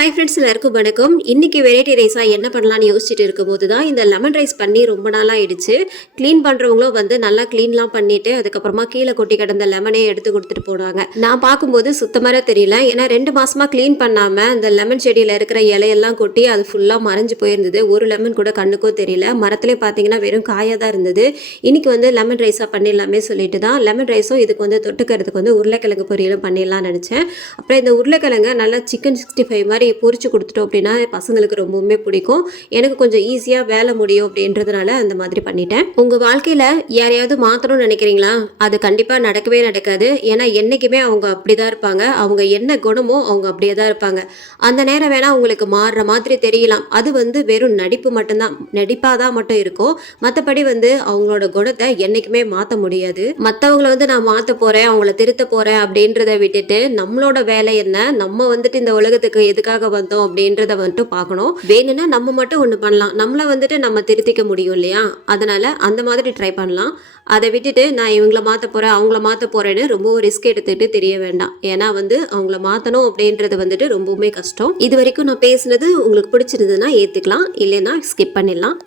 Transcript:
Hi friends, எல்லாருக்கும் வணக்கம். இன்றைக்கி வெரைட்டி ரைஸாக என்ன பண்ணலான்னு யோசிச்சுட்டு இருக்கும்போது தான் இந்த லெமன் ரைஸ் பண்ணி ரொம்ப நாளாக ஆயிடுச்சு. க்ளீன் பண்ணுறவங்களும் வந்து நல்லா க்ளீன்லாம் பண்ணிவிட்டு அதுக்கப்புறமா கீழே கொட்டி கிடந்த லெமனே எடுத்து கொடுத்துட்டு போனாங்க. நான் பார்க்கும்போது சுத்தமாக தெரியல. ஏன்னா 2 மாதமாக க்ளீன் பண்ணாமல் இந்த லெமன் செடியில் இருக்கிற இலையெல்லாம் கொட்டி அது ஃபுல்லாக மறைஞ்சு போயிருந்தது. ஒரு லெமன் கூட கண்ணுக்கும் தெரியல. மரத்துலேயே பார்த்தீங்கன்னா வெறும் காயாக தான் இருந்தது. இன்றைக்கி வந்து லெமன் ரைஸாக பண்ணிடலாமே சொல்லிட்டு தான் லெமன் ரைஸும் இதுக்கு வந்து தொட்டுக்கிறதுக்கு வந்து உருளைக்கிழங்கு பொரியலும் பண்ணிடலாம்னு நினச்சேன். அப்புறம் இந்த உருளைக்கிழங்கு நல்லா சிக்கன் 65 மாதிரி பொரிச்சு கொடுத்துட்டோம் அப்படின்னா பசங்களுக்கு ரொம்பவுமே பிடிக்கும். எனக்கு கொஞ்சம் ஈஸியாக வேலை முடியும் அப்படின்றதுனால அந்த மாதிரி பண்ணிட்டேன். உங்கள் வாழ்க்கையில் யாரையாவது மாற்றணும்னு நினைக்கிறீங்களா? அது கண்டிப்பாக நடக்கவே நடக்காது. ஏன்னா என்றைக்குமே அவங்க அப்படி தான் இருப்பாங்க. அவங்க என்ன குணமோ அவங்க அப்படியே தான் இருப்பாங்க. அந்த நேரம் வேணால் உங்களுக்கு மாறுற மாதிரி தெரியலாம். அது வந்து வெறும் நடிப்பு மட்டும்தான், நடிப்பாக தான் மட்டும் இருக்கும். மற்றபடி வந்து அவங்களோட குணத்தை என்றைக்குமே மாற்ற முடியாது. மற்றவங்களை வந்து நான் மாற்ற போகிறேன், அவங்கள திருத்த போகிறேன் அப்படின்றத விட்டுட்டு நம்மளோட வேலை என்ன, நம்ம வந்துட்டு இந்த உலகத்துக்கு எதுக்காக வந்தோம் அப்படின்றத வந்துட்டு பார்க்கணும். வேணும்னா நம்ம மட்டும் ஒன்று பண்ணலாம், நம்மளை வந்துட்டு நம்ம திருத்திக்க முடியும் இல்லையா? அதனால அந்த மாதிரி ட்ரை பண்ணலாம். அதை விட்டுட்டு நான் இவங்களை மாற்ற போகிறேன், அவங்கள மாற்ற போகிறேன்னு ரொம்ப ரிஸ்க் எடுத்துகிட்டு தெரிய வேண்டாம். ஏன்னா வந்து அவங்கள மாற்றணும் அப்படின்றது வந்துட்டு ரொம்பவுமே கஷ்டம். இது வரைக்கும் நான் பேசுனது உங்களுக்கு பிடிச்சிருந்ததுன்னா ஏற்றுக்கலாம், இல்லைன்னா ஸ்கிப் பண்ணிடலாம்.